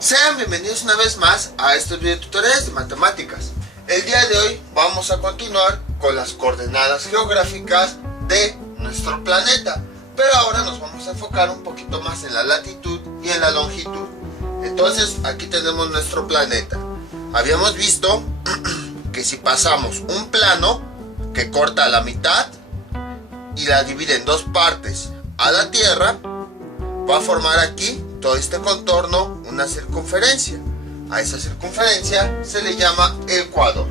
Sean bienvenidos una vez más a estos videotutoriales de matemáticas. El día de hoy vamos a continuar con las coordenadas geográficas de nuestro planeta, pero ahora nos vamos a enfocar un poquito más en la latitud y en la longitud. Entonces aquí tenemos nuestro planeta. Habíamos visto que si pasamos un plano que corta a la mitad y la divide en dos partes a la Tierra, va a formar aquí todo este contorno una circunferencia. A esa circunferencia se le llama ecuador.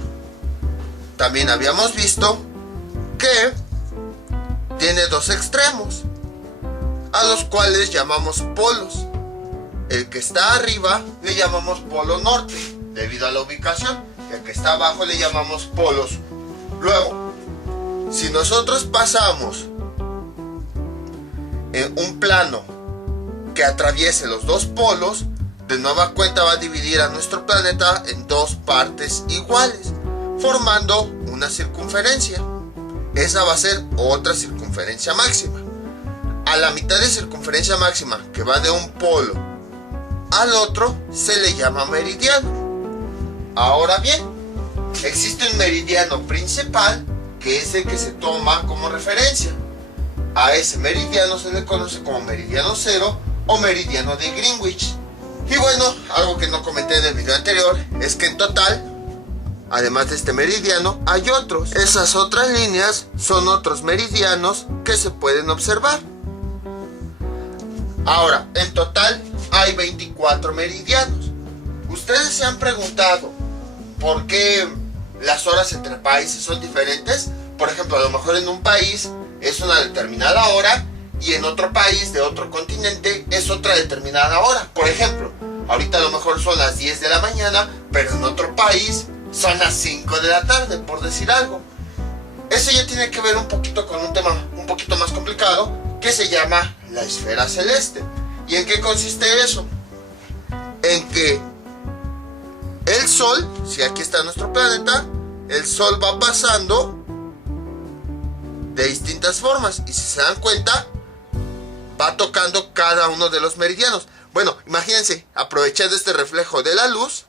También habíamos visto que tiene dos extremos, a los cuales llamamos polos. El que está arriba le llamamos polo norte, debido a la ubicación, y el que está abajo le llamamos polo sur. Luego, si nosotros pasamos en un plano que atraviese los dos polos, de nueva cuenta va a dividir a nuestro planeta en dos partes iguales, formando una circunferencia. Esa va a ser otra circunferencia máxima. A la mitad de circunferencia máxima, que va de un polo al otro, se le llama meridiano. Ahora bien, existe un meridiano principal, que es el que se toma como referencia. A ese meridiano se le conoce como meridiano cero o meridiano de Greenwich. Y bueno, algo que no comenté en el video anterior es que en total, además de este meridiano, hay otros. Esas otras líneas son otros meridianos que se pueden observar. Ahora, en total hay 24 meridianos. ¿Ustedes se han preguntado por qué las horas entre países son diferentes? Por ejemplo, a lo mejor en un país es una determinada hora y en otro país de otro continente es otra determinada hora. Por ejemplo, ahorita a lo mejor son las 10 de la mañana, pero en otro país son las 5 de la tarde, por decir algo. Eso ya tiene que ver un poquito con un tema un poquito más complicado, que se llama la esfera celeste. ¿Y en qué consiste eso? En que el Sol, si aquí está nuestro planeta, el Sol va pasando de distintas formas, y si se dan cuenta, va tocando cada uno de los meridianos. Bueno, imagínense, aprovechando este reflejo de la luz,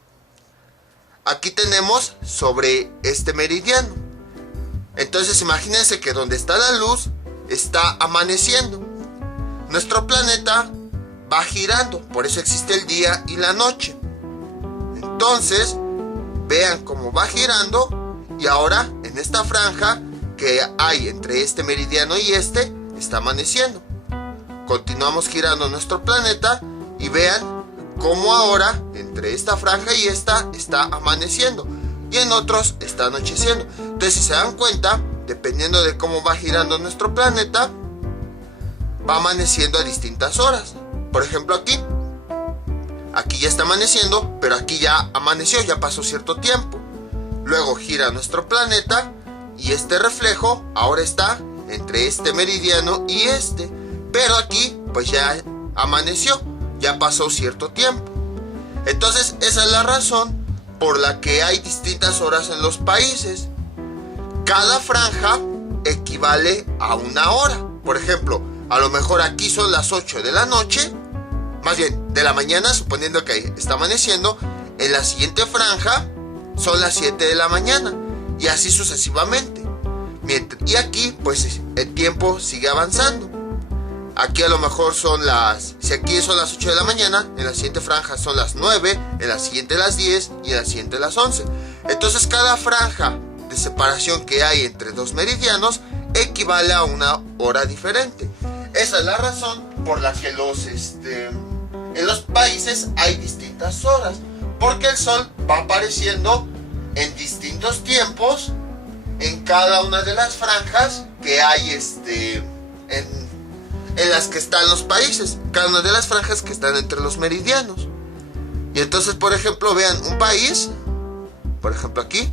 aquí tenemos sobre este meridiano. Entonces imagínense que donde está la luz está amaneciendo. Nuestro planeta va girando, por eso existe el día y la noche. Entonces, vean cómo va girando, y ahora en esta franja que hay entre este meridiano y este, está amaneciendo. Continuamos girando nuestro planeta y vean cómo ahora entre esta franja y esta está amaneciendo, y en otros está anocheciendo. Entonces, si se dan cuenta, dependiendo de cómo va girando nuestro planeta, va amaneciendo a distintas horas. Por ejemplo, aquí ya está amaneciendo, pero aquí ya amaneció, ya pasó cierto tiempo. Luego gira nuestro planeta y este reflejo ahora está entre este meridiano y este, pero aquí pues ya amaneció, ya pasó cierto tiempo. Entonces esa es la razón por la que hay distintas horas en los países. Cada franja equivale a una hora. Por ejemplo, a lo mejor aquí son las 8 de la noche, más bien de la mañana, suponiendo que está amaneciendo. En la siguiente franja son las 7 de la mañana, y así sucesivamente. Y aquí pues el tiempo sigue avanzando. Aquí a lo mejor si aquí son las 8 de la mañana, en la siguiente franja son las 9, en la siguiente las 10 y en la siguiente las 11. Entonces cada franja de separación que hay entre dos meridianos equivale a una hora diferente. Esa es la razón por la que en los países hay distintas horas, porque el Sol va apareciendo en distintos tiempos en cada una de las franjas que hay en las que están los países, cada una de las franjas que están entre los meridianos. Y entonces, por ejemplo, vean, un país, por ejemplo aquí,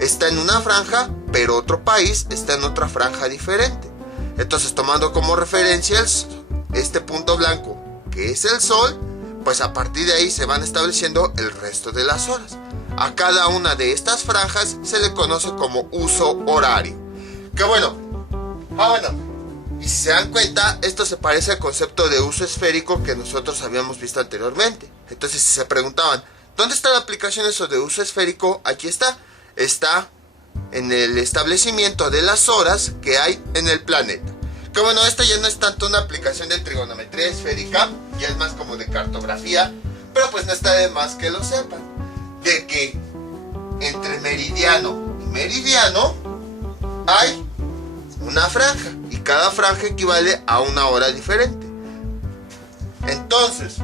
está en una franja, pero otro país está en otra franja diferente. Entonces, tomando como referencia este punto blanco, que es el Sol, pues a partir de ahí se van estableciendo el resto de las horas. A cada una de estas franjas se le conoce como uso horario. Que bueno, y si se dan cuenta, esto se parece al concepto de uso esférico que nosotros habíamos visto anteriormente. Entonces si se preguntaban, ¿dónde está la aplicación eso de uso esférico? Aquí está. Está en el establecimiento de las horas que hay en el planeta. Que bueno, esta ya no es tanto una aplicación de trigonometría esférica, ya es más como de cartografía, pero pues no está de más que lo sepan, de que entre meridiano y meridiano hay una franja, y cada franja equivale a una hora diferente. Entonces,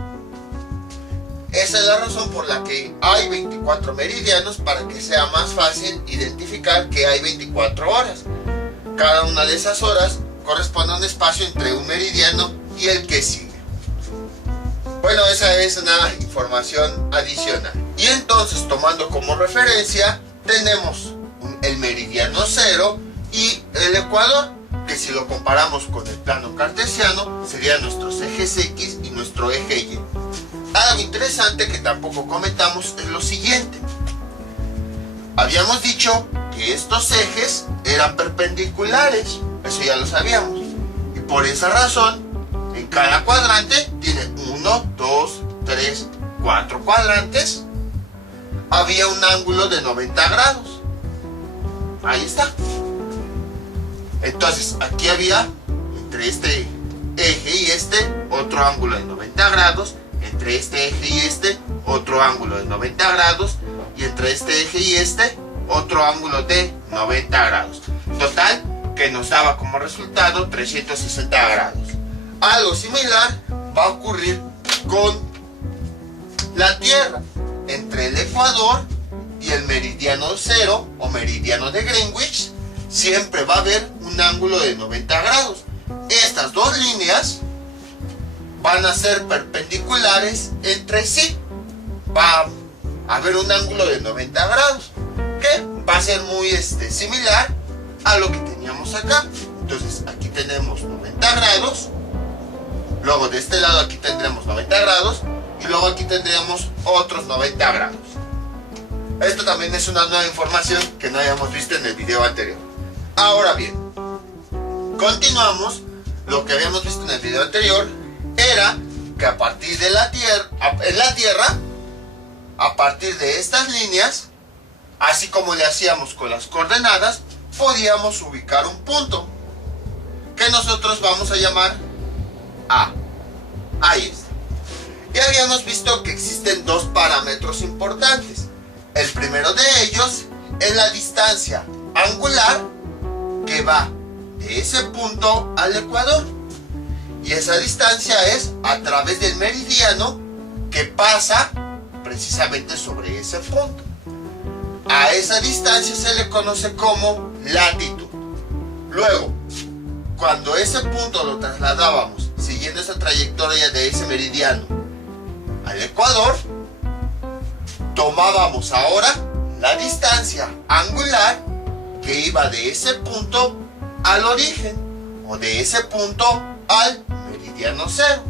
esa es la razón por la que hay 24 meridianos, para que sea más fácil identificar que hay 24 horas. Cada una de esas horas corresponde a un espacio entre un meridiano y el que sigue. Bueno, esa es una información adicional. Y entonces, tomando como referencia, tenemos el meridiano 0 y el ecuador, que si lo comparamos con el plano cartesiano, serían nuestros ejes X y nuestro eje Y. Algo interesante que tampoco comentamos es lo siguiente. Habíamos dicho que estos ejes eran perpendiculares, eso ya lo sabíamos, y por esa razón en cada cuadrante tiene 1, 2, 3, 4 cuadrantes. Había un ángulo de 90 grados. Ahí está. Entonces aquí había entre este eje y este otro ángulo de 90 grados, entre este eje y este otro ángulo de 90 grados, y entre este eje y este otro ángulo de 90 grados. Total, que nos daba como resultado 360 grados. Algo similar va a ocurrir con la Tierra. Entre el ecuador y el meridiano 0 o meridiano de Greenwich siempre va a haber un ángulo de 90 grados. Estas dos líneas van a ser perpendiculares entre sí. Va a haber un ángulo de 90 grados que va a ser muy similar a lo que teníamos acá. Entonces aquí tenemos 90 grados, luego de este lado aquí tendremos 90 grados, y luego aquí tendremos otros 90 grados. Esto también es una nueva información que no habíamos visto en el video anterior. Ahora bien, continuamos. Lo que habíamos visto en el video anterior era que a partir de la Tierra, a partir de estas líneas, así como le hacíamos con las coordenadas, podíamos ubicar un punto que nosotros vamos a llamar A. Ahí está. Y habíamos visto que existen dos parámetros importantes. El primero de ellos es la distancia angular que va de ese punto al ecuador, y esa distancia es a través del meridiano que pasa precisamente sobre ese punto. A esa distancia se le conoce como latitud. Luego, cuando ese punto lo trasladábamos siguiendo esa trayectoria de ese meridiano al ecuador, tomábamos ahora la distancia angular que iba de ese punto al origen, o de ese punto al meridiano 0,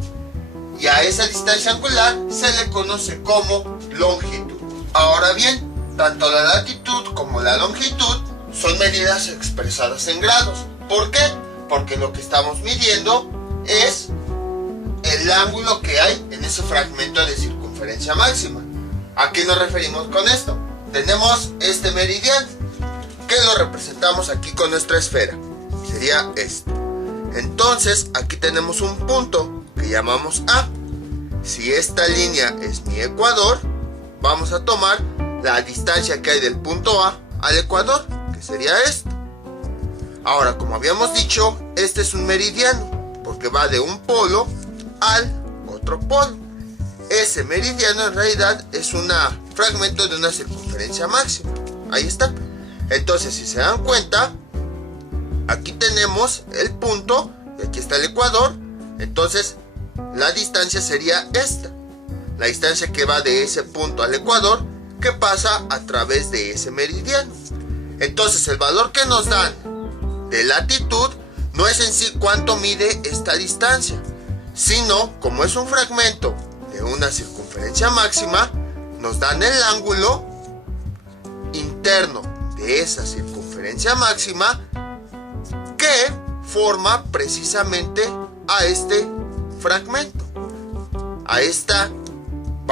y a esa distancia angular se le conoce como longitud. Ahora bien, tanto la latitud como la longitud son medidas expresadas en grados. ¿Por qué? Porque lo que estamos midiendo es el ángulo que hay en ese fragmento de circunferencia máxima. ¿A qué nos referimos con esto? Tenemos este meridiano que lo representamos aquí con nuestra esfera. Sería este. Entonces aquí tenemos un punto que llamamos A. Si esta línea es mi ecuador, vamos a tomar la distancia que hay del punto A al ecuador, que sería esto. Ahora, como habíamos dicho, este es un meridiano porque va de un polo al otro polo. Ese meridiano en realidad es un fragmento de una circunferencia máxima. Ahí está. Entonces, si se dan cuenta, aquí tenemos el punto y aquí está el ecuador. Entonces la distancia sería esta, la distancia que va de ese punto al ecuador, que pasa a través de ese meridiano. Entonces el valor que nos dan de latitud no es en sí cuánto mide esta distancia, sino como es un fragmento de una circunferencia máxima, nos dan el ángulo interno de esa circunferencia máxima que forma precisamente a este fragmento, a esta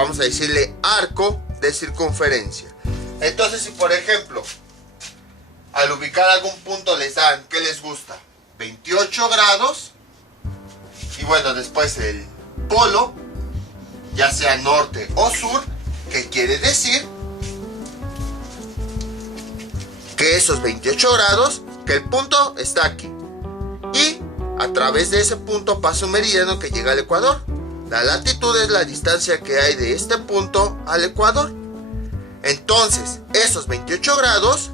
vamos a decirle arco de circunferencia. Entonces, si por ejemplo, al ubicar algún punto les dan, ¿qué les gusta? 28 grados. Y bueno, después el polo, ya sea norte o sur, ¿qué quiere decir? Que esos 28 grados, que el punto está aquí. Y a través de ese punto pasa un meridiano que llega al ecuador. La latitud es la distancia que hay de este punto al ecuador. Entonces, esos 28 grados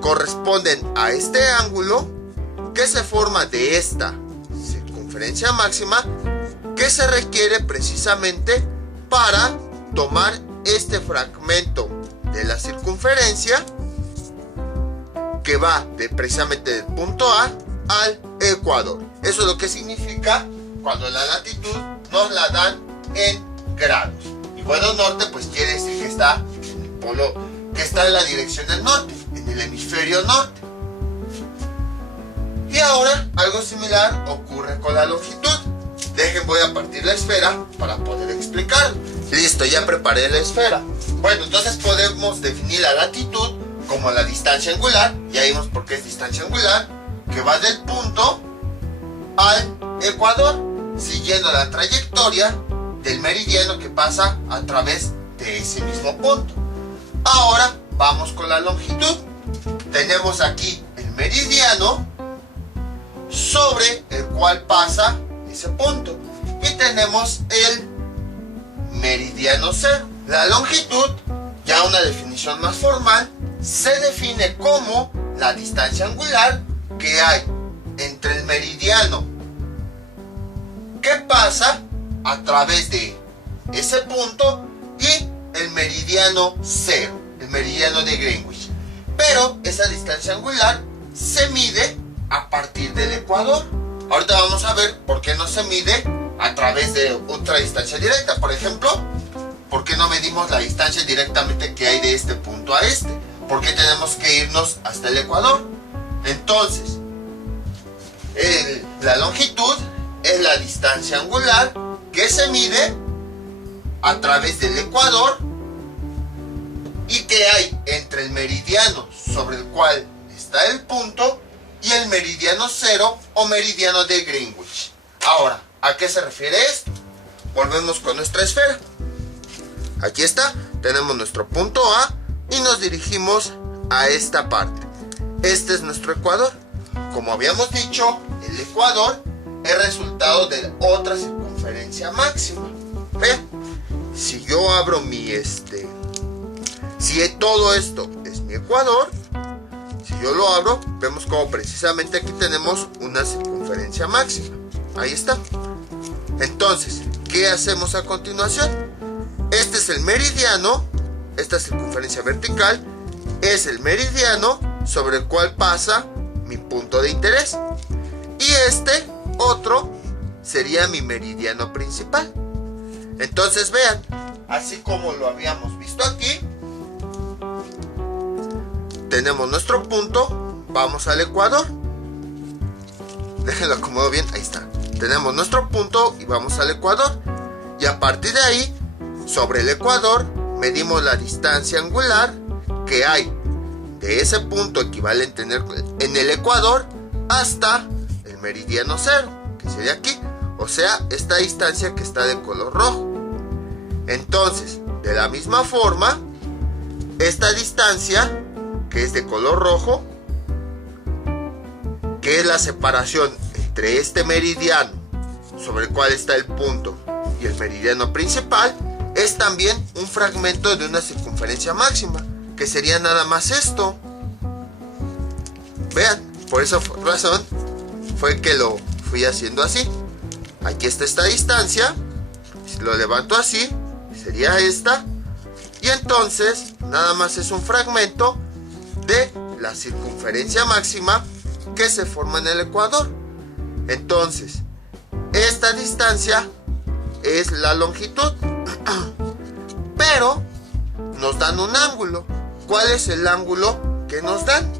corresponden a este ángulo que se forma de esta circunferencia máxima, que se requiere precisamente para tomar este fragmento de la circunferencia que va precisamente del punto A al ecuador. Eso es lo que significa cuando la latitud nos la dan en grados. Y bueno, norte pues quiere decir que está en el polo, que está en la dirección del norte, en el hemisferio norte. Y ahora algo similar ocurre con la longitud. Voy a partir la esfera para poder explicarlo. Listo, ya preparé la esfera. Bueno, entonces podemos definir la latitud como la distancia angular. Ya vimos por qué es distancia angular, que va del punto al ecuador, siguiendo la trayectoria del meridiano que pasa a través de ese mismo punto. Ahora vamos con la longitud. Tenemos aquí el meridiano sobre el cual pasa ese punto, y tenemos el meridiano cero. La longitud, ya una definición más formal, se define como la distancia angular que hay entre el meridiano que pasa a través de ese punto y el meridiano cero, el meridiano de Greenwich. Pero esa distancia angular se mide a partir del ecuador. Ahorita vamos a ver por qué no se mide a través de otra distancia directa. Por ejemplo, ¿por qué no medimos la distancia directamente que hay de este punto a este? ¿Por qué tenemos que irnos hasta el ecuador? Entonces, la longitud es la distancia angular que se mide a través del ecuador y que hay entre el meridiano sobre el cual está el punto y el meridiano cero o meridiano de Greenwich. Ahora, ¿a qué se refiere esto? Volvemos con nuestra esfera. Aquí está, tenemos nuestro punto A y nos dirigimos a esta parte. Este es nuestro ecuador. Como habíamos dicho, el ecuador es resultado de otra circunferencia máxima. Vean, si yo abro si todo esto es mi ecuador, si yo lo abro, vemos como precisamente aquí tenemos una circunferencia máxima. Ahí está. Entonces, ¿qué hacemos a continuación? Este es el meridiano, esta circunferencia vertical es el meridiano sobre el cual pasa mi punto de interés. Y este otro sería mi meridiano principal. Entonces vean, así como lo habíamos visto aquí, tenemos nuestro punto, vamos al ecuador. Déjenlo acomodo bien, ahí está. Tenemos nuestro punto y vamos al ecuador. Y a partir de ahí, sobre el ecuador, medimos la distancia angular que hay de ese punto equivalente en el ecuador hasta el meridiano cero, que sería aquí. O sea, esta distancia que está de color rojo. Entonces, de la misma forma, esta distancia que es de color rojo, que es la separación entre este meridiano sobre el cual está el punto y el meridiano principal, es también un fragmento de una circunferencia máxima, que sería nada más esto. Vean, por esa razón fue que lo fui haciendo así. Aquí está esta distancia, si lo levanto así, sería esta, y entonces nada más es un fragmento de la circunferencia máxima que se forma en el ecuador. Entonces, esta distancia es la longitud. Pero nos dan un ángulo. ¿Cuál es el ángulo que nos dan?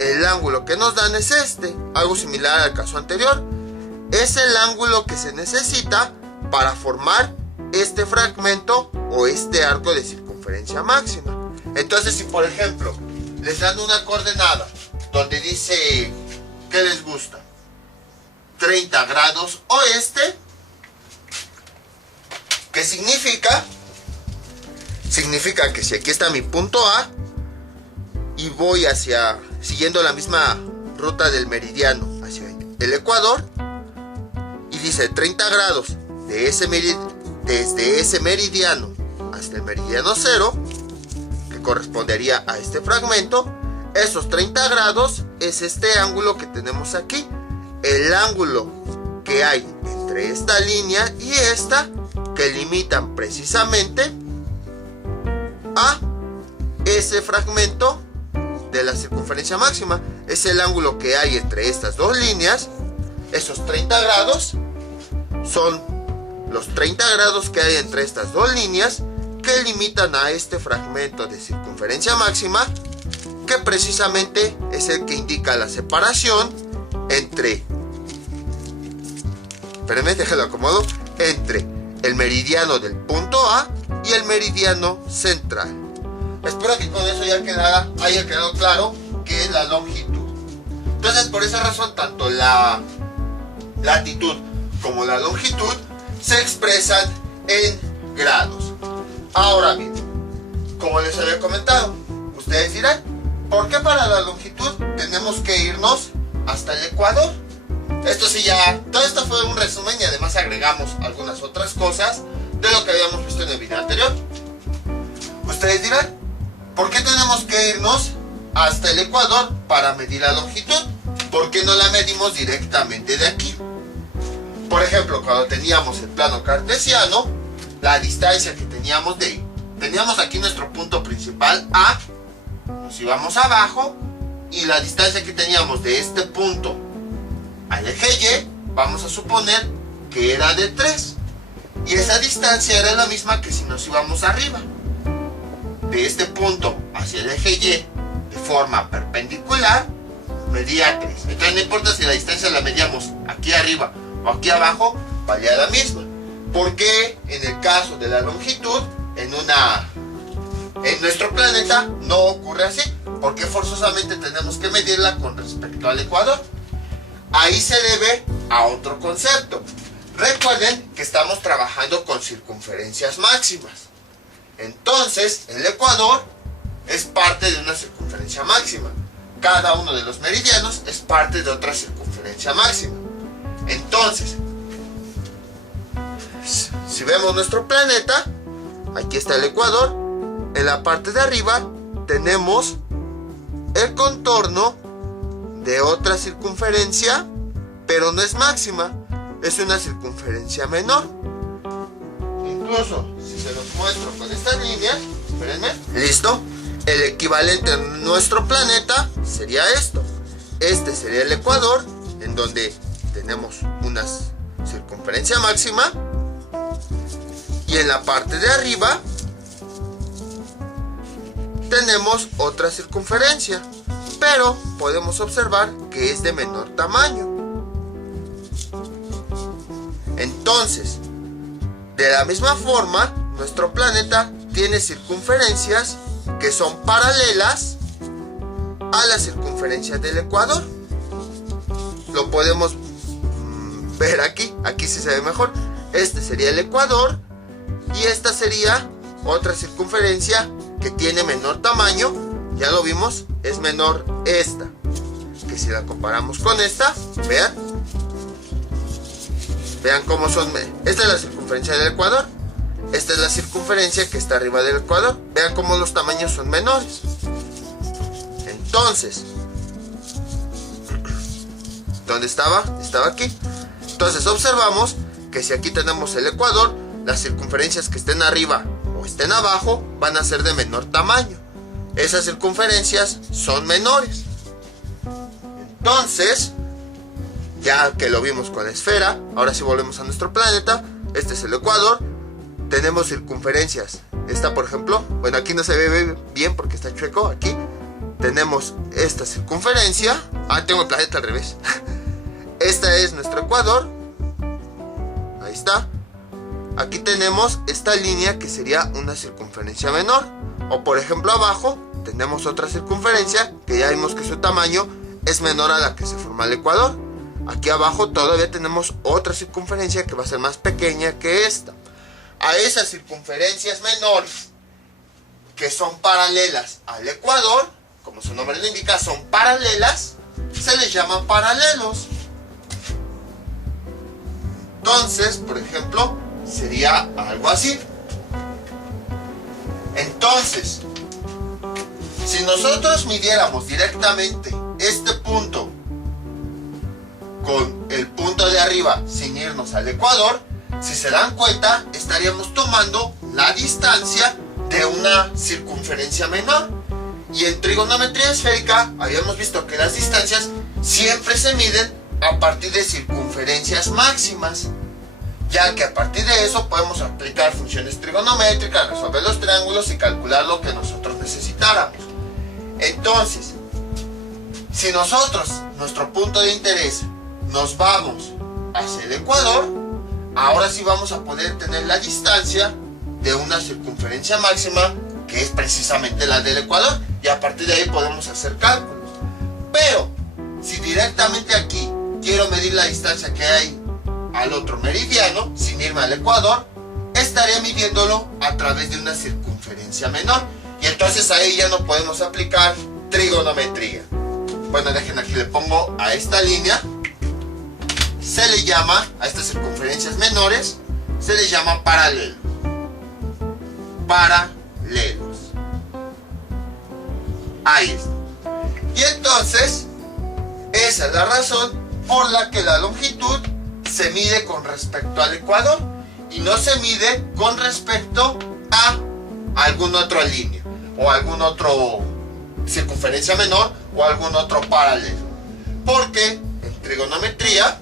El ángulo que nos dan es este, algo similar al caso anterior. Es el ángulo que se necesita para formar este fragmento o este arco de circunferencia máxima. Entonces, si por ejemplo les dan una coordenada donde dice, ¿qué les gusta? 30 grados oeste, ¿qué significa? Significa que si aquí está mi punto A y voy siguiendo la misma ruta del meridiano hacia el ecuador, y dice 30 grados desde ese meridiano hasta el meridiano 0, que correspondería a este fragmento, esos 30 grados es este ángulo que tenemos aquí, el ángulo que hay entre esta línea y esta, que limitan precisamente a ese fragmento de la circunferencia máxima. Es el ángulo que hay entre estas dos líneas. Esos 30 grados son los 30 grados que hay entre estas dos líneas, que limitan a este fragmento de circunferencia máxima, que precisamente es el que indica la separación entre, espérenme, déjalo acomodo, entre el meridiano del punto A y el meridiano central. Espero que con eso haya quedado claro qué es la longitud. Entonces, por esa razón, tanto la latitud como la longitud se expresan en grados. Ahora bien, como les había comentado, ustedes dirán, ¿por qué para la longitud tenemos que irnos hasta el ecuador? Esto sí, todo esto fue un resumen y además agregamos algunas otras cosas de lo que habíamos visto en el video anterior. Ustedes dirán, ¿por qué tenemos que irnos hasta el ecuador para medir la longitud? ¿Por qué no la medimos directamente de aquí? Por ejemplo, cuando teníamos el plano cartesiano, la distancia que teníamos aquí nuestro punto principal A, nos íbamos abajo, y la distancia que teníamos de este punto al eje Y, vamos a suponer que era de 3, y esa distancia era la misma que si nos íbamos arriba. De este punto hacia el eje Y de forma perpendicular medía 3. Entonces no importa si la distancia la medíamos aquí arriba o aquí abajo, valía la misma. Porque en el caso de la longitud en nuestro planeta no ocurre así, porque forzosamente tenemos que medirla con respecto al ecuador. Ahí se debe a otro concepto. Recuerden que estamos trabajando con circunferencias máximas. Entonces, el ecuador es parte de una circunferencia máxima. Cada uno de los meridianos es parte de otra circunferencia máxima. Entonces, si vemos nuestro planeta, aquí está el ecuador. En la parte de arriba tenemos el contorno de otra circunferencia, pero no es máxima, es una circunferencia menor. Incluso si se los muestro con estas líneas, espérenme, listo, el equivalente en nuestro planeta sería esto. Este sería el ecuador, en donde tenemos una circunferencia máxima, y en la parte de arriba tenemos otra circunferencia, pero podemos observar que es de menor tamaño. Entonces, de la misma forma, nuestro planeta tiene circunferencias que son paralelas a la circunferencia del ecuador. Lo podemos ver aquí sí se ve mejor. Este sería el ecuador y esta sería otra circunferencia que tiene menor tamaño. Ya lo vimos, es menor esta, que si la comparamos con esta, vean cómo son. Esta es la circunferencia del ecuador, esta es la circunferencia que está arriba del ecuador. Vean cómo los tamaños son menores. Entonces, ¿dónde estaba? Estaba aquí. Entonces observamos que si aquí tenemos el ecuador, las circunferencias que estén arriba o estén abajo van a ser de menor tamaño. Esas circunferencias son menores. Entonces, ya que lo vimos con la esfera, ahora sí volvemos a nuestro planeta. Este es el ecuador. Tenemos circunferencias. Esta, por ejemplo, bueno, aquí no se ve bien porque está chueco. Aquí tenemos esta circunferencia. Tengo el planeta al revés. Esta es nuestro ecuador. Ahí está. aquí tenemos esta línea que sería una circunferencia menor. O por ejemplo abajo tenemos otra circunferencia que ya vimos que su tamaño es menor a la que se forma el ecuador. Aquí abajo todavía tenemos otra circunferencia que va a ser más pequeña que esta. A esas circunferencias menores que son paralelas al ecuador, como su nombre lo indica, son paralelas, se les llama paralelos. Entonces, por ejemplo, sería algo así. Entonces, si nosotros midiéramos directamente este punto con el punto de arriba sin irnos al ecuador, si se dan cuenta, estaríamos tomando la distancia de una circunferencia menor. Y en trigonometría esférica habíamos visto que las distancias siempre se miden a partir de circunferencias máximas, ya que a partir de eso podemos aplicar funciones trigonométricas, resolver los triángulos y calcular lo que nosotros necesitáramos. Entonces, si nosotros, nuestro punto de interés, nos vamos hacia el ecuador, ahora sí vamos a poder tener la distancia de una circunferencia máxima, que es precisamente la del ecuador, y a partir de ahí podemos hacer cálculos. Pero si directamente aquí quiero medir la distancia que hay al otro meridiano sin irme al ecuador, estaría midiéndolo a través de una circunferencia menor, y entonces ahí ya no podemos aplicar trigonometría. Bueno, dejen aquí, le pongo a esta línea, se le llama, a estas circunferencias menores, se les llama paralelos. Paralelos. Ahí está. Y entonces, esa es la razón por la que la longitud se mide con respecto al ecuador y no se mide con respecto a alguna otra línea o algún otro circunferencia menor o algún otro paralelo. Porque en trigonometría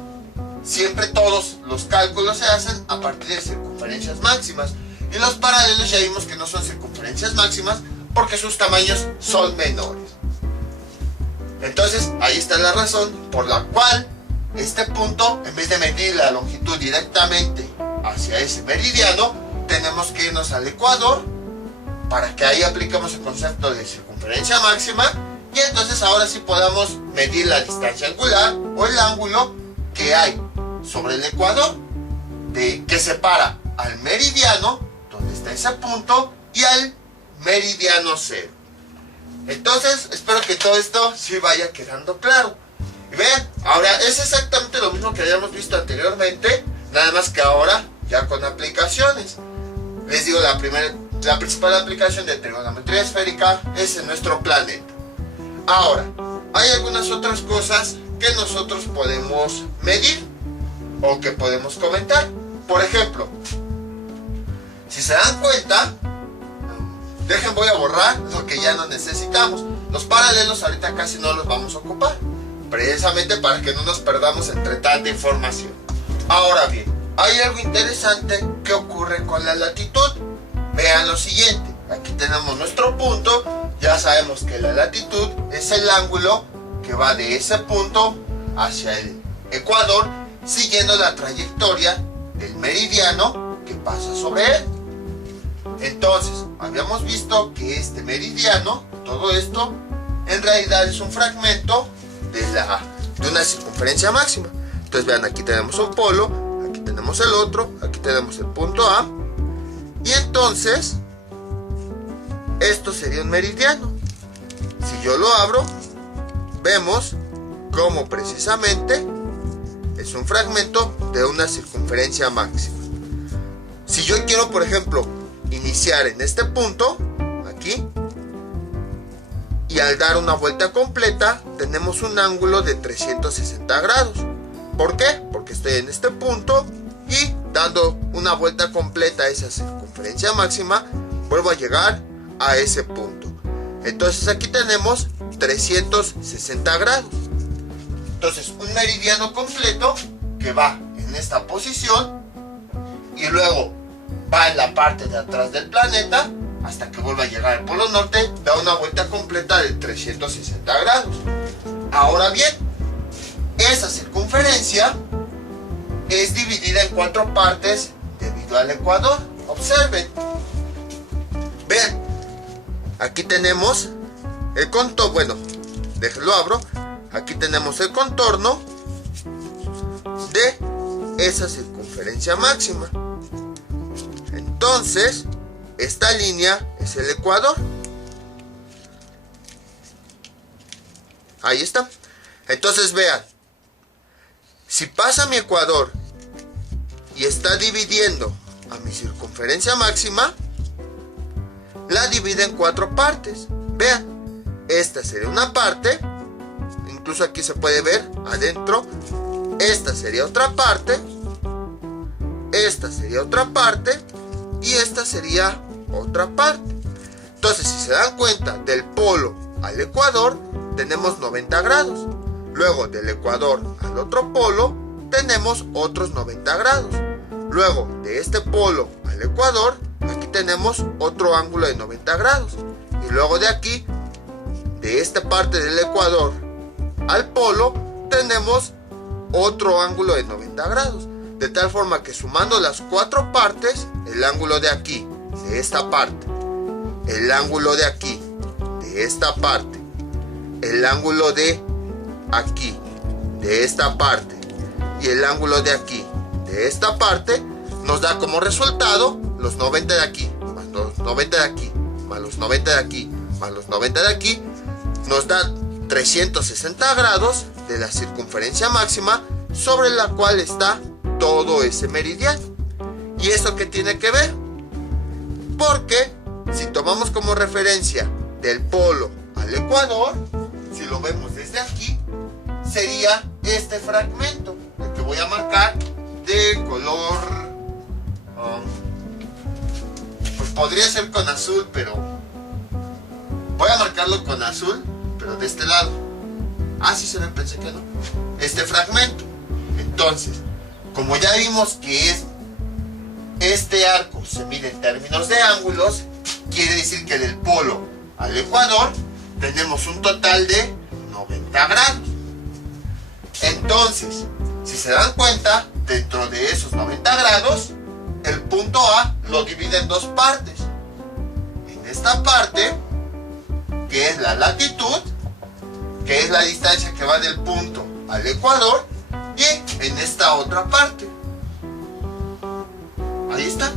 siempre todos los cálculos se hacen a partir de circunferencias máximas, y los paralelos ya vimos que no son circunferencias máximas porque sus tamaños son menores. Entonces ahí está la razón por la cual este punto, en vez de medir la longitud directamente hacia ese meridiano, tenemos que irnos al ecuador para que ahí apliquemos el concepto de circunferencia máxima, y entonces ahora sí podamos medir la distancia angular o el ángulo que hay sobre el ecuador que separa al meridiano donde está ese punto y al meridiano cero. Entonces espero que todo esto sí vaya quedando claro. Y vean, ahora es exactamente lo mismo que habíamos visto anteriormente, nada más que ahora ya con aplicaciones. Les digo, la principal aplicación de trigonometría esférica es en nuestro planeta. Ahora, hay algunas otras cosas que nosotros podemos medir o que podemos comentar. Por ejemplo, si se dan cuenta, voy a borrar lo que ya no necesitamos. Los paralelos ahorita casi no los vamos a ocupar, precisamente para que no nos perdamos entre tanta información. Ahora bien, hay algo interesante que ocurre con la latitud. Vean lo siguiente, aquí tenemos nuestro punto, ya sabemos que la latitud es el ángulo que va de ese punto hacia el ecuador, siguiendo la trayectoria del meridiano que pasa sobre él. Entonces, habíamos visto que este meridiano, todo esto, en realidad es un fragmento de una circunferencia máxima. Entonces vean, aquí tenemos un polo, aquí tenemos el otro, aquí tenemos el punto A, y entonces esto sería un meridiano. Si yo lo abro, vemos cómo precisamente es un fragmento de una circunferencia máxima. Si yo quiero, por ejemplo, iniciar en este punto, aquí, y al dar una vuelta completa, tenemos un ángulo de 360 grados. ¿Por qué? Porque estoy en este punto y dando una vuelta completa a esa circunferencia máxima, vuelvo a llegar a ese punto. Entonces aquí tenemos 360 grados. Entonces un meridiano completo que va en esta posición y luego va en la parte de atrás del planeta hasta que vuelva a llegar al polo norte, da una vuelta completa de 360 grados. Ahora bien, esa circunferencia es dividida en 4 partes debido parecido al ecuador. Observen. Vean. Aquí tenemos el contorno. Bueno, déjenlo abro. Aquí tenemos el contorno de esa circunferencia máxima. Entonces, esta línea es el ecuador. Ahí está. Entonces vean, si pasa mi ecuador y está dividiendo a mi circunferencia máxima, la divide en 4 partes. Vean, esta sería una parte, incluso aquí se puede ver adentro. Esta sería otra parte, esta sería otra parte y esta sería otra parte. Entonces, si se dan cuenta, del polo al ecuador tenemos 90 grados. Luego del ecuador al otro polo tenemos otros 90 grados. Luego de este polo al ecuador, aquí tenemos otro ángulo de 90 grados. Y luego de aquí, de esta parte del ecuador al polo, tenemos otro ángulo de 90 grados. De tal forma que sumando las 4 partes, el ángulo de aquí, de esta parte, el ángulo de aquí, de esta parte, el ángulo de aquí, de esta parte, y el ángulo de aquí, de esta parte, nos da como resultado los 90 de aquí, más los 90 de aquí, más los 90 de aquí, más los 90 de aquí, nos da 360 grados de la circunferencia máxima sobre la cual está todo ese meridiano. ¿Y eso qué tiene que ver? Porque si tomamos como referencia del polo al ecuador, si lo vemos desde aquí, sería este fragmento, el que voy a marcar de color, pues podría ser con azul, pero voy a marcarlo con azul, pero de este lado. Ah, sí se ve, pensé que no. Este fragmento. Entonces, como ya vimos que este arco se mide en términos de ángulos, quiere decir que del polo al ecuador tenemos un total de 90 grados. Entonces, si se dan cuenta, dentro de esos 90 grados, el punto A lo divide en 2 partes. En esta parte, que es la latitud, que es la distancia que va del punto al ecuador, y en esta otra parte. Ahí está.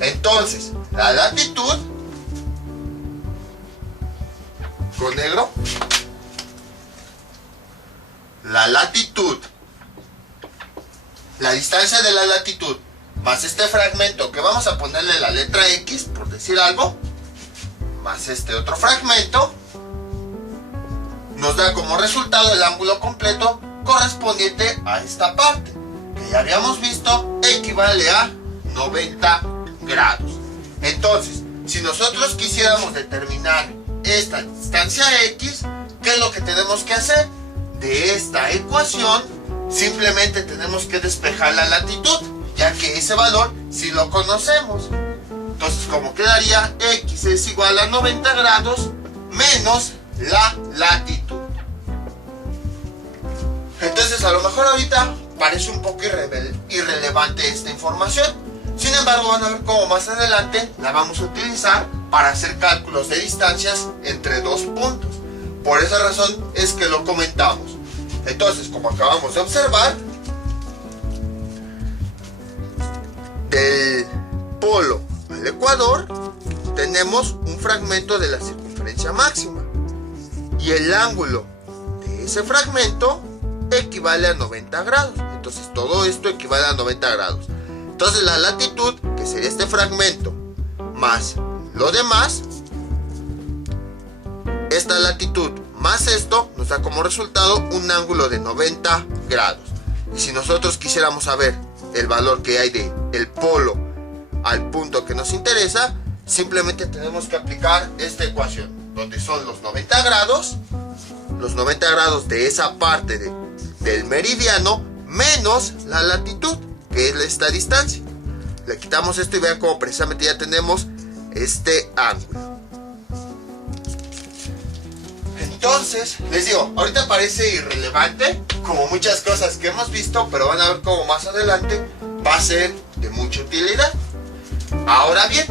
Entonces, la latitud, con negro, la latitud, la distancia de la latitud, más este fragmento que vamos a ponerle la letra X, por decir algo, más este otro fragmento, nos da como resultado el ángulo completo correspondiente a esta parte, que ya habíamos visto equivale a 90 grados. Entonces, si nosotros quisiéramos determinar esta distancia X, ¿qué es lo que tenemos que hacer? De esta ecuación simplemente tenemos que despejar la latitud, ya que ese valor sí lo conocemos. Entonces, como quedaría, X es igual a 90 grados menos la latitud. Entonces, a lo mejor ahorita parece un poco irrelevante esta información. Sin embargo, van a ver cómo más adelante la vamos a utilizar para hacer cálculos de distancias entre 2 puntos. Por esa razón es que lo comentamos. Entonces, como acabamos de observar, del polo al ecuador tenemos un fragmento de la circunferencia máxima, y el ángulo de ese fragmento equivale a 90 grados. Entonces todo esto equivale a 90 grados. Entonces la latitud, que sería este fragmento, más lo demás, esta latitud más esto, nos da como resultado un ángulo de 90 grados. Y si nosotros quisiéramos saber el valor que hay de el polo al punto que nos interesa, simplemente tenemos que aplicar esta ecuación, donde son los 90 grados de esa parte del meridiano, menos la latitud, que es esta distancia. Le quitamos esto y vean cómo precisamente ya tenemos este ángulo. Entonces, les digo, ahorita parece irrelevante, como muchas cosas que hemos visto, pero van a ver cómo más adelante va a ser de mucha utilidad. Ahora bien,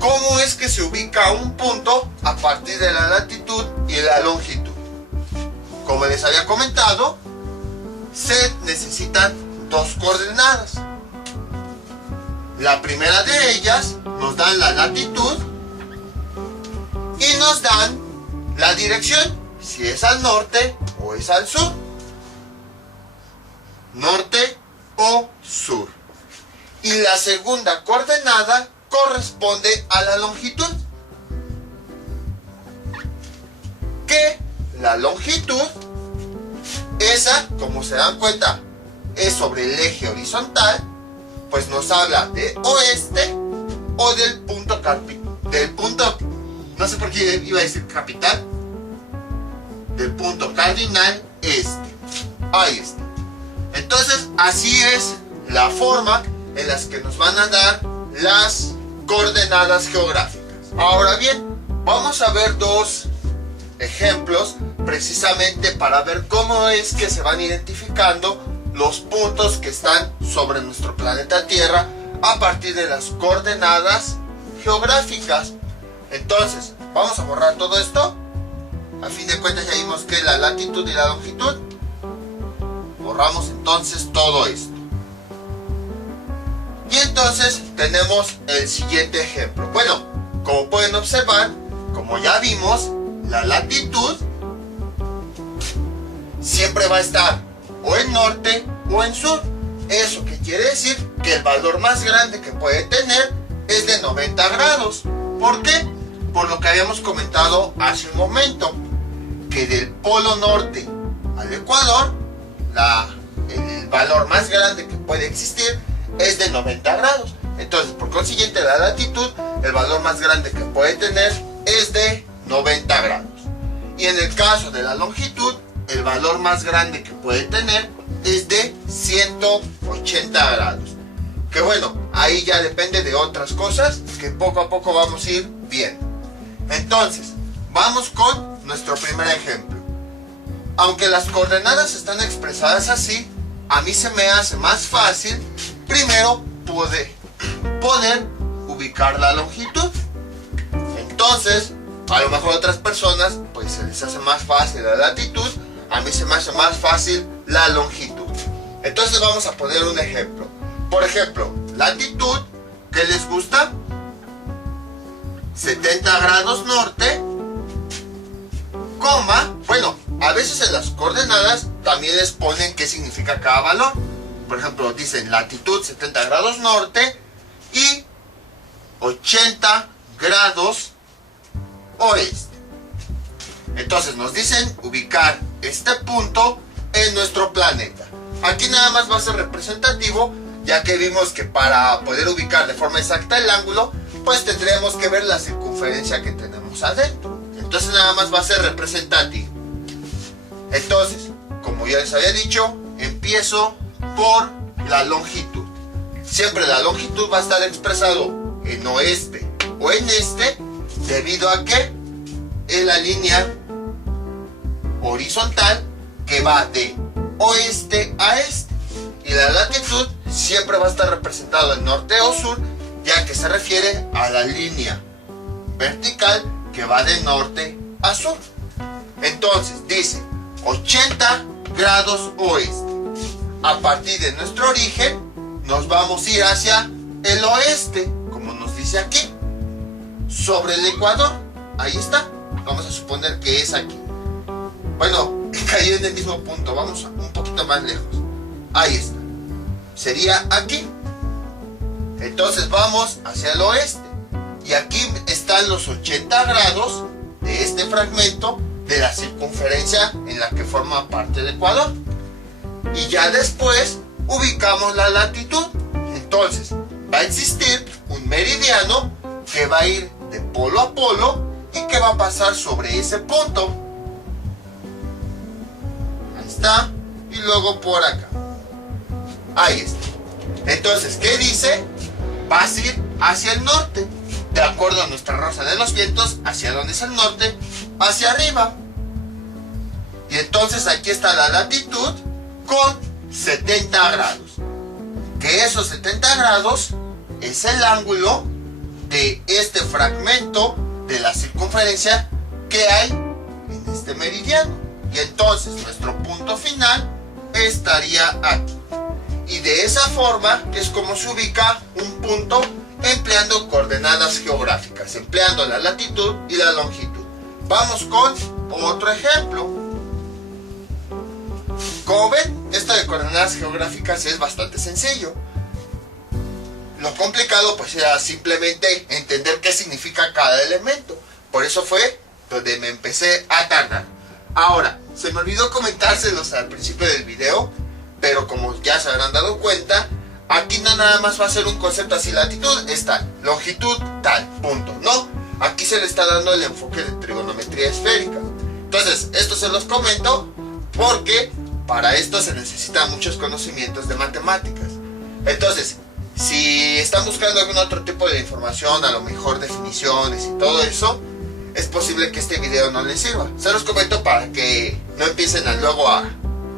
¿cómo es que se ubica un punto a partir de la latitud y la longitud? Como les había comentado, se necesitan dos coordenadas. La primera de ellas nos dan la latitud y nos dan la dirección, si es al norte o es al sur. Norte o sur. Y la segunda coordenada corresponde a la longitud. Que la longitud, esa, como se dan cuenta, es sobre el eje horizontal, pues nos habla de oeste o del punto no sé por qué iba a decir capital, del punto cardinal este. Ahí está. Entonces, así es la forma en las que nos van a dar las coordenadas geográficas. Ahora bien, vamos a ver dos ejemplos precisamente para ver cómo es que se van identificando los puntos que están sobre nuestro planeta Tierra a partir de las coordenadas geográficas. Entonces, vamos a borrar todo esto. A fin de cuentas ya vimos que la latitud y la longitud. Borramos entonces todo esto. Y entonces tenemos el siguiente ejemplo. Bueno, como pueden observar, como ya vimos, la latitud siempre va a estar o en norte o en sur. Eso que quiere decir que el valor más grande que puede tener es de 90 grados. ¿Por qué? Por lo que habíamos comentado hace un momento, que del polo norte al ecuador, el valor más grande que puede existir es de 90 grados. Entonces, por consiguiente, la latitud, el valor más grande que puede tener es de 90 grados. Y en el caso de la longitud, el valor más grande que puede tener es de 180 grados. Que bueno, ahí ya depende de otras cosas que poco a poco vamos a ir viendo. Entonces, vamos con nuestro primer ejemplo. Aunque las coordenadas están expresadas así, a mí se me hace más fácil primero poder ubicar la longitud. Entonces, a lo mejor a otras personas pues se les hace más fácil la latitud, a mí se me hace más fácil la longitud. Entonces vamos a poner un ejemplo. Por ejemplo, latitud, ¿qué les gusta? 70 grados norte, coma, bueno, a veces en las coordenadas también les ponen qué significa cada valor. Por ejemplo, dicen latitud 70 grados norte y 80 grados oeste. Entonces nos dicen ubicar este punto en nuestro planeta. Aquí nada más va a ser representativo, ya que vimos que para poder ubicar de forma exacta el ángulo, pues tendremos que ver la circunferencia que tenemos adentro. Entonces nada más va a ser representativo. Entonces, como ya les había dicho, empiezo por la longitud. Siempre la longitud va a estar expresado en oeste o en este, debido a que es la línea horizontal que va de oeste a este. Y la latitud siempre va a estar representado en norte o sur, ya que se refiere a la línea vertical que va de norte a sur. Entonces dice 80 grados oeste. A partir de nuestro origen nos vamos a ir hacia el oeste, como nos dice aquí, sobre el ecuador. Ahí está. Vamos a suponer que es aquí. Bueno, cayó en el mismo punto. Vamos un poquito más lejos. Ahí está. Sería aquí. Entonces vamos hacia el oeste. Y aquí están los 80 grados de este fragmento de la circunferencia en la que forma parte del ecuador. Y ya después ubicamos la latitud. Entonces va a existir un meridiano que va a ir de polo a polo y que va a pasar sobre ese punto. Ahí está. Y luego por acá. Ahí está. Entonces, ¿qué dice? Vas a ir hacia el norte, de acuerdo a nuestra rosa de los vientos. ¿Hacia dónde es el norte? Hacia arriba. Y entonces aquí está la latitud con 70 grados. que esos 70 grados es el ángulo de este fragmento de la circunferencia que hay en este meridiano. Y entonces nuestro punto final estaría aquí. Y de esa forma es como se ubica un punto empleando coordenadas geográficas, empleando la latitud y la longitud. Vamos con otro ejemplo. Como ven, esto de coordenadas geográficas es bastante sencillo. Lo complicado pues era simplemente entender qué significa cada elemento. Por eso fue donde me empecé a tardar. Ahora, se me olvidó comentárselos al principio del video, pero como ya se habrán dado cuenta, aquí no nada más va a ser un concepto así, latitud es tal, longitud tal, punto. No, aquí se le está dando el enfoque de trigonometría esférica. Entonces, esto se los comento porque para esto se necesitan muchos conocimientos de matemáticas. Entonces, si están buscando algún otro tipo de información, a lo mejor definiciones y todo eso, es posible que este video no les sirva. Se los comento para que no empiecen luego a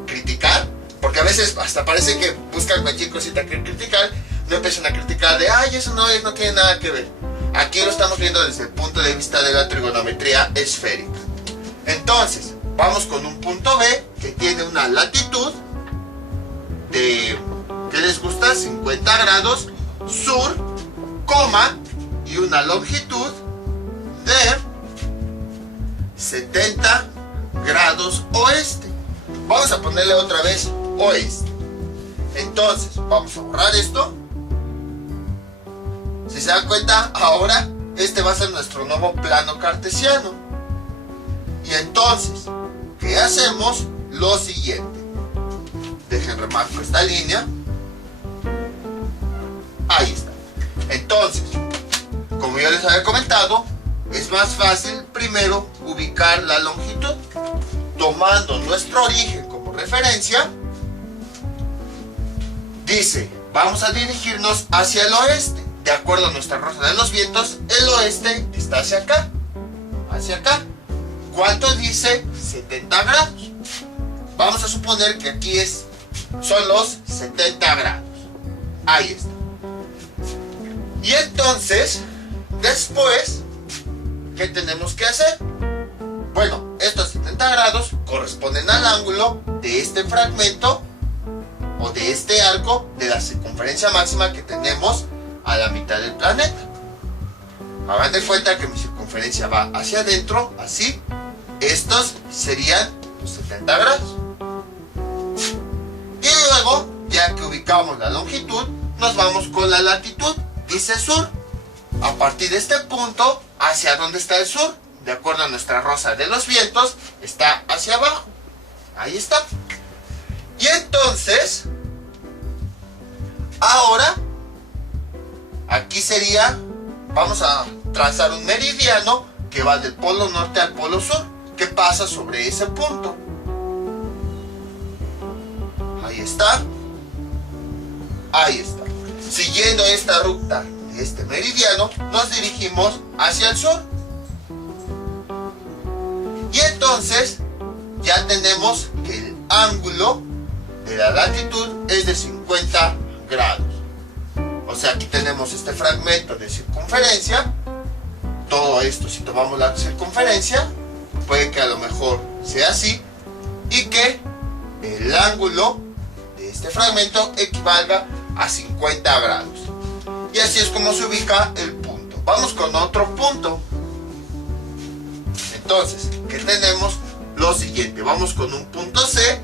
criticar, porque a veces hasta parece que buscan cualquier cosita que criticar, no empiezan a criticar de, ay, eso no tiene nada que ver. Aquí lo estamos viendo desde el punto de vista de la trigonometría esférica. Entonces, vamos con un punto B que tiene una latitud de, ¿qué les gusta? 50 grados sur, coma, y una longitud de 70 grados oeste. Vamos a ponerle otra vez oeste. Entonces, vamos a borrar esto. Si se dan cuenta, ahora este va a ser nuestro nuevo plano cartesiano. Y entonces, ¿qué hacemos? Lo siguiente. Dejen remarco esta línea. Ahí está. Entonces, como yo les había comentado, es más fácil primero ubicar la longitud. Tomando nuestro origen como referencia, dice, vamos a dirigirnos hacia el oeste. De acuerdo a nuestra ruta de los vientos, el oeste está hacia acá. Hacia acá. ¿Cuánto dice? 70 grados. Vamos a suponer que aquí son los 70 grados. Ahí está. Y entonces, después, ¿qué tenemos que hacer? Bueno, estos 70 grados corresponden al ángulo de este fragmento o de este arco de la circunferencia máxima que tenemos a la mitad del planeta. Hagan de cuenta que mi circunferencia va hacia adentro, así. Estos serían los 70 grados. Y luego, ya que ubicamos la longitud, nos vamos con la latitud. Dice sur. A partir de este punto, ¿hacia dónde está el sur? De acuerdo a nuestra rosa de los vientos, está hacia abajo. Ahí está. Y entonces, ahora, aquí sería, vamos a trazar un meridiano que va del polo norte al polo sur, que pasa sobre ese punto. Ahí está. Ahí está. Siguiendo esta ruta de este meridiano, nos dirigimos hacia el sur. Y entonces ya tenemos que el ángulo de la latitud es de 50 grados. O sea, aquí tenemos este fragmento de circunferencia. Todo esto, si tomamos la circunferencia, puede que a lo mejor sea así, y que el ángulo de este fragmento equivalga a 50 grados. Y así es como se ubica el punto. Vamos con otro punto. Entonces, ¿qué tenemos? Lo siguiente, vamos con un punto C.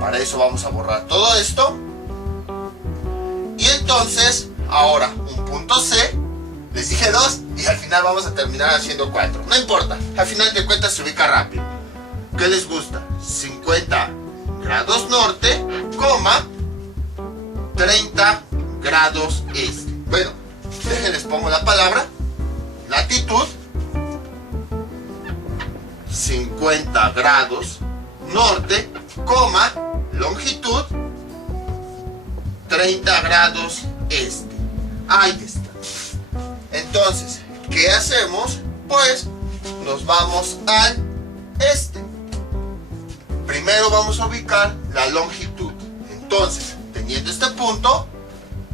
Para eso vamos a borrar todo esto. Y entonces, ahora un punto C. Les dije 2 y al final vamos a terminar haciendo 4. No importa, al final de cuentas se ubica rápido. ¿Qué les gusta? 50 grados norte, coma, 30 grados este. Bueno, déjenles pongo la palabra. Latitud, 50 grados norte, coma, longitud, 30 grados este. Ahí está. Entonces, ¿qué hacemos? Pues nos vamos al este. Primero vamos a ubicar la longitud. Entonces, teniendo este punto,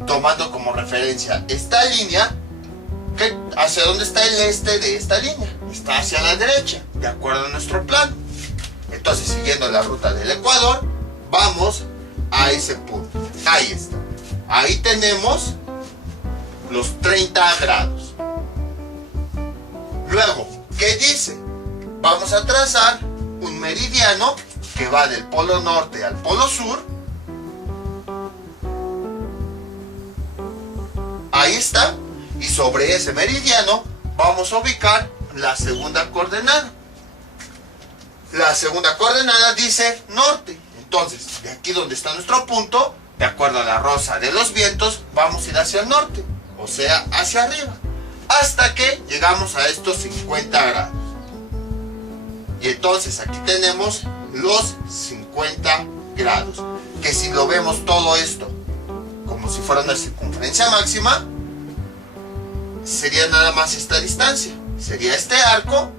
tomando como referencia esta línea, ¿hacia dónde está el este de esta línea? Está hacia la derecha, de acuerdo a nuestro plano. Entonces, siguiendo la ruta del ecuador, vamos a ese punto. Ahí está. Ahí tenemos los 30 grados. Luego, ¿qué dice? Vamos a trazar un meridiano que va del polo norte al polo sur. Ahí está. Y sobre ese meridiano vamos a ubicar la segunda coordenada. La segunda coordenada dice norte. Entonces, de aquí donde está nuestro punto, de acuerdo a la rosa de los vientos, vamos a ir hacia el norte, o sea, hacia arriba, hasta que llegamos a estos 50 grados. Y entonces aquí tenemos los 50 grados, que si lo vemos todo esto como si fuera una circunferencia máxima, sería nada más esta distancia, sería este arco,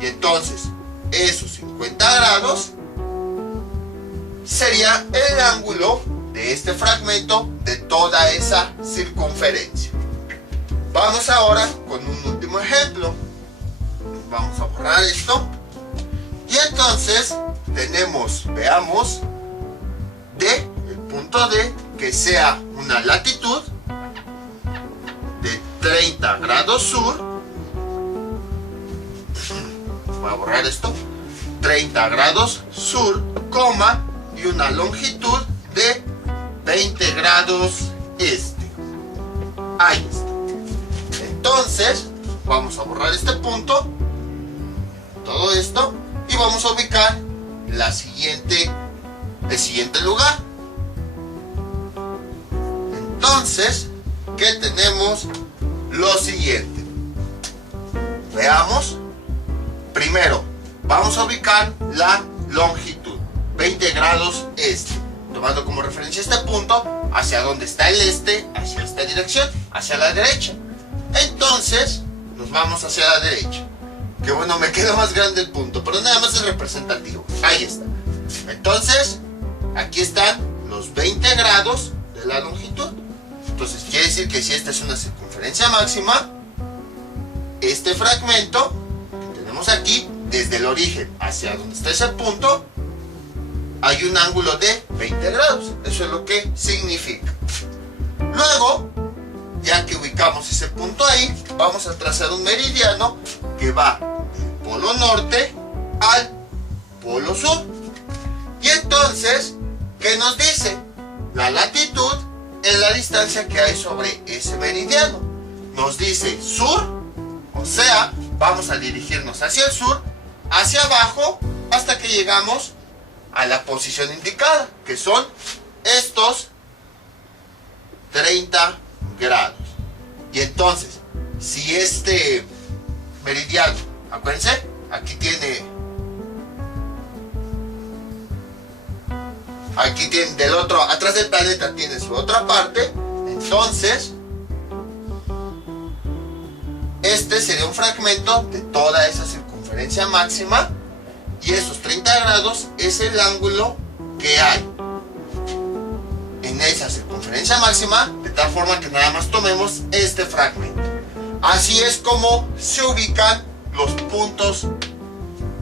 y entonces esos 50 grados sería el ángulo de este fragmento de toda esa circunferencia. Vamos ahora con un último ejemplo. Vamos a borrar esto. Y entonces tenemos, veamos, el punto D, que sea una latitud de 30 grados sur. Voy a borrar esto. 30 grados sur, coma, y una longitud de 20 grados este. Ahí está. Entonces, vamos a borrar este punto, todo esto, y vamos a ubicar el siguiente lugar. Entonces, ¿qué tenemos? Lo siguiente. Veamos. Primero, vamos a ubicar la longitud, 20 grados este, tomando como referencia este punto, hacia donde está el este, hacia esta dirección, hacia la derecha. Entonces, nos vamos hacia la derecha. Que bueno, me queda más grande el punto, pero nada más es representativo. Ahí está. Entonces, aquí están los 20 grados de la longitud. Entonces, quiere decir que si esta es una circunferencia máxima, este fragmento que tenemos aquí, desde el origen hacia donde está ese punto, hay un ángulo de 20 grados. Eso es lo que significa. Luego, ya que ubicamos ese punto ahí, vamos a trazar un meridiano que va del polo norte al polo sur. Y entonces, ¿qué nos dice? La latitud es la distancia que hay sobre ese meridiano. Nos dice sur, o sea, vamos a dirigirnos hacia el sur, hacia abajo, hasta que llegamos a la posición indicada, que son estos 30 grados. Y entonces, si este meridiano, acuérdense, aquí tiene del otro, atrás del planeta tiene su otra parte, entonces este sería un fragmento de toda esa circunferencia máxima, y esos 30 grados es el ángulo que hay en esa circunferencia máxima, de tal forma que nada más tomemos este fragmento. Así es como se ubican los puntos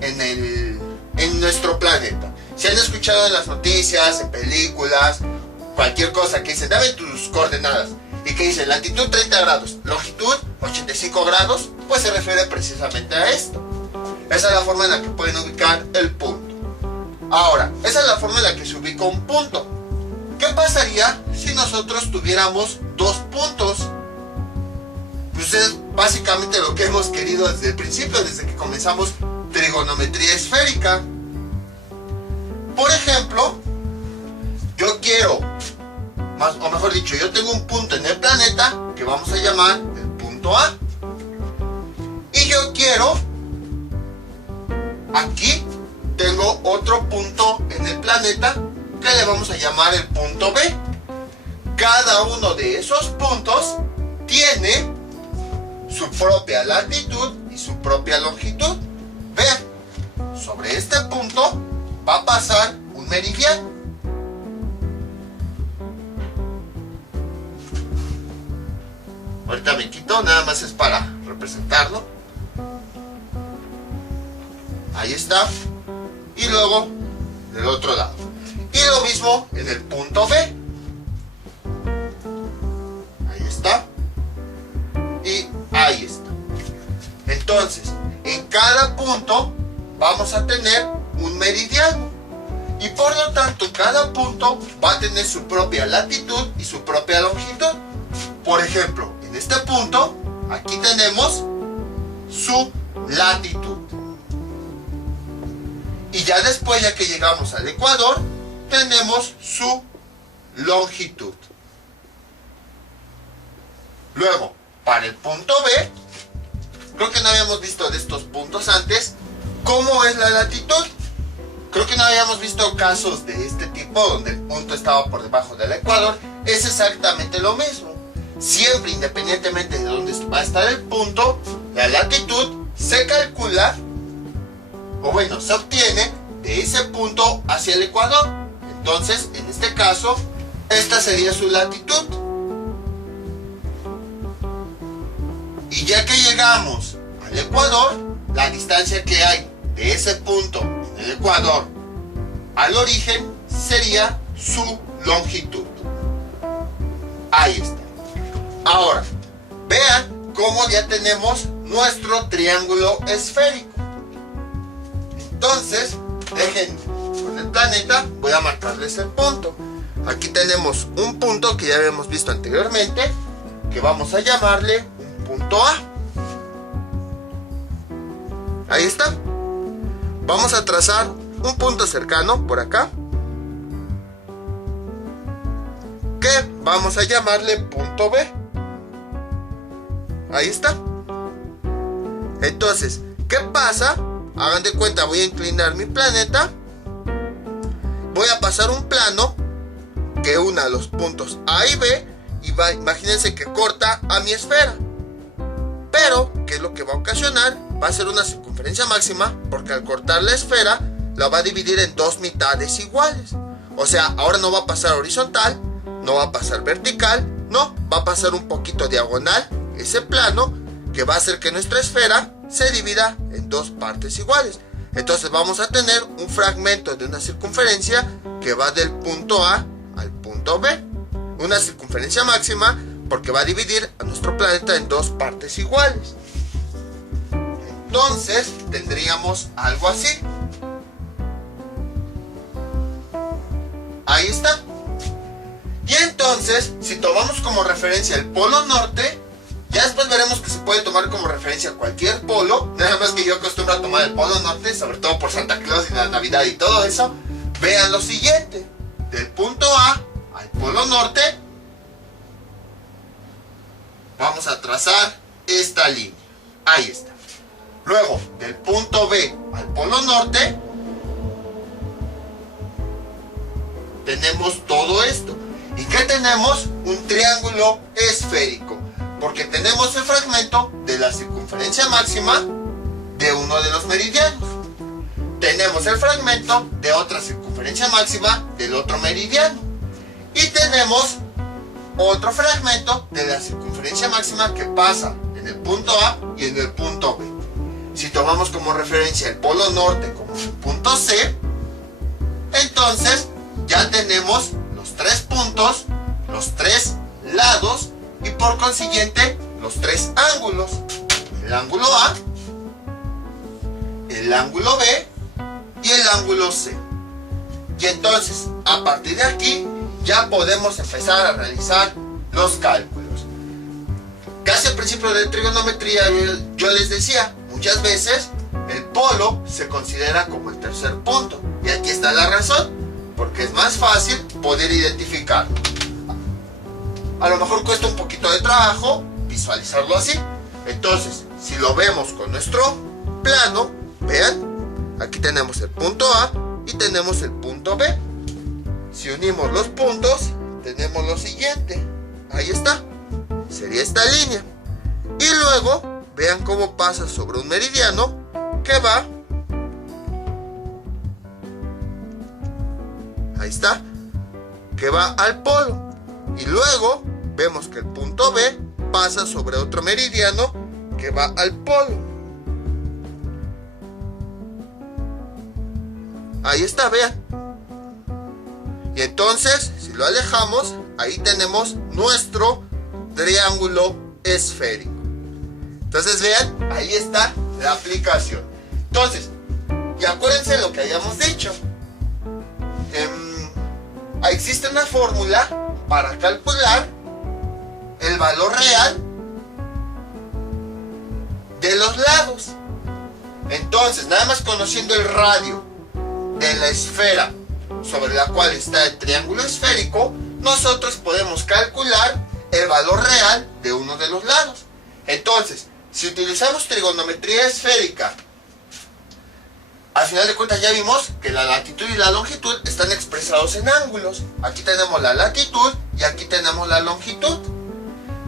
en nuestro planeta. Si han escuchado en las noticias, en películas, cualquier cosa que dice, dame tus coordenadas, y que dice latitud 30 grados, longitud 85 grados, pues se refiere precisamente a esto. Esa es la forma en la que pueden ubicar el punto. Ahora, esa es la forma en la que se ubica un punto. ¿Qué pasaría si nosotros tuviéramos dos puntos? Pues es básicamente lo que hemos querido desde el principio, desde que comenzamos trigonometría esférica. Por ejemplo, yo quiero, o mejor dicho, yo tengo un punto en el planeta que vamos a llamar el punto A. Y yo quiero, aquí tengo otro punto en el planeta que le vamos a llamar el punto B. Cada uno de esos puntos tiene su propia latitud y su propia longitud. Vean, sobre este punto va a pasar un meridiano. ahorita me quito, nada más es para representarlo. Ahí está. Y luego del otro lado. Y lo mismo en el punto B. Ahí está. Y ahí está. Entonces, en cada punto vamos a tener un meridiano. Y por lo tanto, cada punto va a tener su propia latitud y su propia longitud. Por ejemplo, en este punto, aquí tenemos su latitud. Y ya después, ya que llegamos al ecuador, tenemos su longitud. Luego, para el punto B, creo que no habíamos visto de estos puntos antes, ¿cómo es la latitud? Creo que no habíamos visto casos de este tipo donde el punto estaba por debajo del ecuador. Es exactamente lo mismo. Siempre, independientemente de dónde va a estar el punto, la latitud se calcula, o bueno, se obtiene de ese punto hacia el ecuador. Entonces, en este caso, esta sería su latitud. Y ya que llegamos al ecuador, la distancia que hay de ese punto en el ecuador al origen sería su longitud. Ahí está. Ahora, vean cómo ya tenemos nuestro triángulo esférico. Entonces, dejen con el planeta, voy a marcarles el punto. Aquí tenemos un punto que ya habíamos visto anteriormente, que vamos a llamarle un punto A. Ahí está. Vamos a trazar un punto cercano por acá, que vamos a llamarle punto B. Ahí está. Entonces, ¿qué pasa? Hagan de cuenta, voy a inclinar mi planeta. Voy a pasar un plano que una los puntos A y B. Y imagínense que corta a mi esfera. Pero, ¿qué es lo que va a ocasionar? Va a ser una circunferencia máxima, porque al cortar la esfera, la va a dividir en dos mitades iguales. O sea, ahora no va a pasar horizontal, no va a pasar vertical, no, va a pasar un poquito diagonal ese plano, que va a hacer que nuestra esfera se divida en dos partes iguales. Entonces vamos a tener un fragmento de una circunferencia que va del punto A al punto B. Una circunferencia máxima porque va a dividir a nuestro planeta en dos partes iguales. Entonces tendríamos algo así. Ahí está. Y entonces, si tomamos como referencia el polo norte, ya después veremos que se puede tomar como referencia cualquier polo. Nada más que yo acostumbro a tomar el polo norte, sobre todo por Santa Claus y la Navidad y todo eso. Vean lo siguiente. Del punto A al polo norte, vamos a trazar esta línea. Ahí está. Luego, del punto B al polo norte, tenemos todo esto. ¿Y qué tenemos? Un triángulo esférico. Porque tenemos el fragmento de la circunferencia máxima de uno de los meridianos. Tenemos el fragmento de otra circunferencia máxima del otro meridiano. Y tenemos otro fragmento de la circunferencia máxima que pasa en el punto A y en el punto B. Si tomamos como referencia el polo norte como el punto C, entonces ya tenemos los tres puntos, los tres lados y por consiguiente los tres ángulos. El ángulo A, el ángulo B y el ángulo C. Y entonces, a partir de aquí, ya podemos empezar a realizar los cálculos. Casi al principio de trigonometría yo les decía, muchas veces el polo se considera como el tercer punto. Y aquí está la razón, porque es más fácil poder identificarlo. A lo mejor cuesta un poquito de trabajo visualizarlo así. Entonces, si lo vemos con nuestro plano, vean, aquí tenemos el punto A y tenemos el punto B. Si unimos los puntos, tenemos lo siguiente. Ahí está. Sería esta línea. Y luego, vean cómo pasa sobre un meridiano que va. Ahí está. Que va al polo. Y luego, vemos que el punto B pasa sobre otro meridiano que va al polo. Ahí está, vean. Y entonces, si lo alejamos, ahí tenemos nuestro triángulo esférico. Entonces vean, ahí está la aplicación. Entonces, y acuérdense lo que habíamos dicho. Existe una fórmula para calcular el valor real de los lados. Entonces, nada más conociendo el radio de la esfera sobre la cual está el triángulo esférico, nosotros podemos calcular el valor real de uno de los lados. Entonces, si utilizamos trigonometría esférica, al final de cuentas ya vimos que la latitud y la longitud están expresados en ángulos. Aquí tenemos la latitud y aquí tenemos la longitud.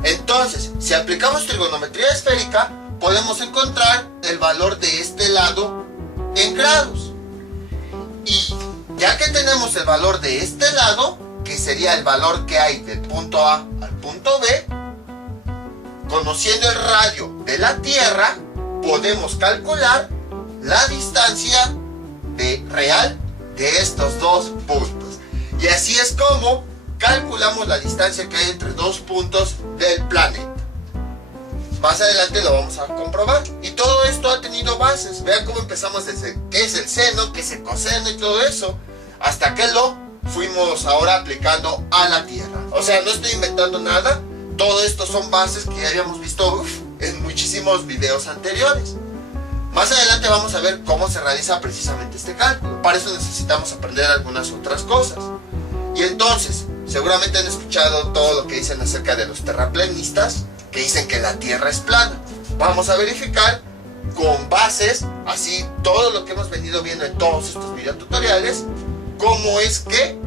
Entonces, si aplicamos trigonometría esférica, podemos encontrar el valor de este lado en grados. Y ya que tenemos el valor de este lado, que sería el valor que hay del punto A al punto B, conociendo el radio de la Tierra, podemos calcular la distancia real de estos dos puntos. Y así es como calculamos la distancia que hay entre dos puntos del planeta. Más adelante lo vamos a comprobar. Y todo esto ha tenido bases. Vean cómo empezamos desde qué es el seno, qué es el coseno y todo eso, hasta que lo fuimos ahora aplicando a la Tierra. O sea, no estoy inventando nada. Todo esto son bases que ya habíamos visto en muchísimos videos anteriores. Más adelante vamos a ver cómo se realiza precisamente este cálculo. Para eso necesitamos aprender algunas otras cosas. Y entonces, seguramente han escuchado todo lo que dicen acerca de los terraplanistas, que dicen que la Tierra es plana. Vamos a verificar con bases, así todo lo que hemos venido viendo en todos estos videotutoriales, cómo es que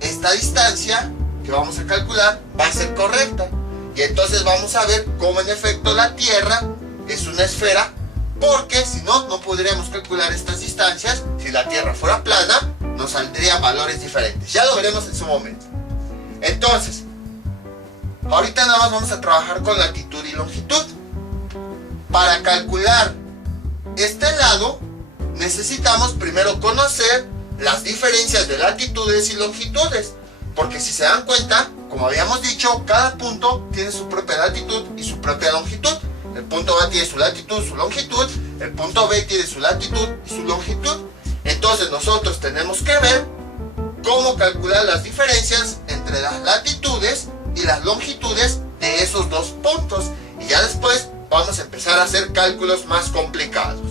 esta distancia que vamos a calcular va a ser correcta. Y entonces vamos a ver cómo en efecto la Tierra es una esfera, porque si no, no podríamos calcular estas distancias. Si la Tierra fuera plana, nos saldrían valores diferentes. Ya lo veremos en su momento. Entonces, ahorita nada más vamos a trabajar con latitud y longitud. Para calcular este lado, necesitamos primero conocer las diferencias de latitudes y longitudes. Porque si se dan cuenta, como habíamos dicho, cada punto tiene su propia latitud y su propia longitud. El punto A tiene su latitud, su longitud. El punto B tiene su latitud y su longitud. Entonces nosotros tenemos que ver cómo calcular las diferencias entre las latitudes y las longitudes de esos dos puntos. Y ya después vamos a empezar a hacer cálculos más complicados.